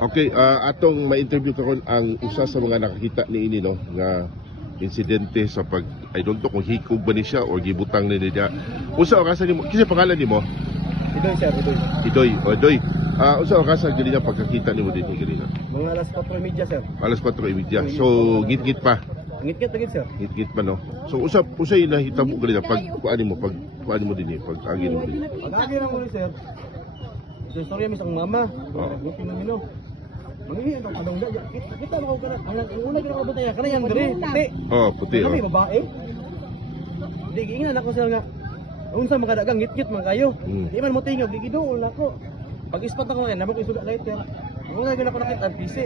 Okay, atong ma-interview karon ang usa sa mga nakakita ni ini no nga insidente sa pag I don't know kung hikog ba ni siya or gibutang ni niya. Usa ka sa nimo, kinsa pangalan nimo? Idoy sir, Idoy. Idoy, Idoy. Usa ka sa gili niya pagkakita nimo dinhi gali na. Mga alas 4:30 sir. Alas 4:30. So git-git pa. Ngit-ngit agad sir. Git-git pa no. So usay nahitabo gali na pag kuan mo dinhi pag agi mo dinhi. Pag-agi na mo ni sir. Sa storya misang mama. Gusto mo mino. Mangihi ang kadong da. Kita mo ko kana. Ang una gina ko butay kana yang diri. Puti. Oh, puti Kami oh. babae. Di giingnan ako sir nga. Unsa makadagang ngit-ngit man kayo. Di man mo tingog gigiduol ako. Pag ispat ako yan, namo ko isuda lighter. Una gina ko nakita ang pisi.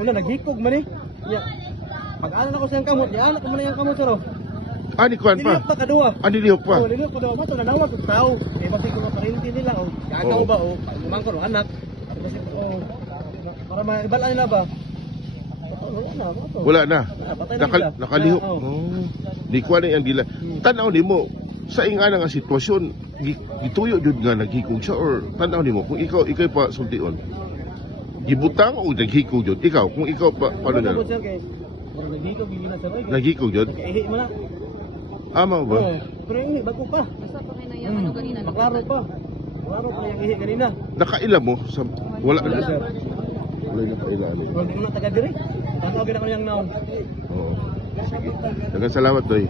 Una naghikog man eh. Ya. Pag-anan ako siyang kamot, ya anak ko man yang kamot sir. Ani kuan pa. Niliyok pa kadua. Ani lihok pa. Oh, niliyok ko daw mato nanawag ko tao. Eh basi ko maparinti nila oh. Gagaw ba oh. Mangko ro anak. Basi oh. Para maibalaan nila ba? Wala na. Patay na sila. Nakalihok. Oo. Oh. Di kuan ang dila. Tan-aw nimo sa ingana nga sitwasyon gituyo jud nga naghikog siya or tan-aw nimo kung ikaw pa sultion. Gibutang o naghikog jud ikaw kung ikaw pa paano na? Naghikog gigina sa roy. Naghikog jud. Ihi mo na. Ama ba? Oh, pero ihi bago pa. Basta pa kayo na yung ano kanina. Maklaro pa. Maklaro pa yung ihi kanina. Nakaila mo sa wala Wala sir. wala na kaila ni. Hindi ko na taga diri. Tanaw gina ko yung naon. Oo. Sige. Daghang salamat doy.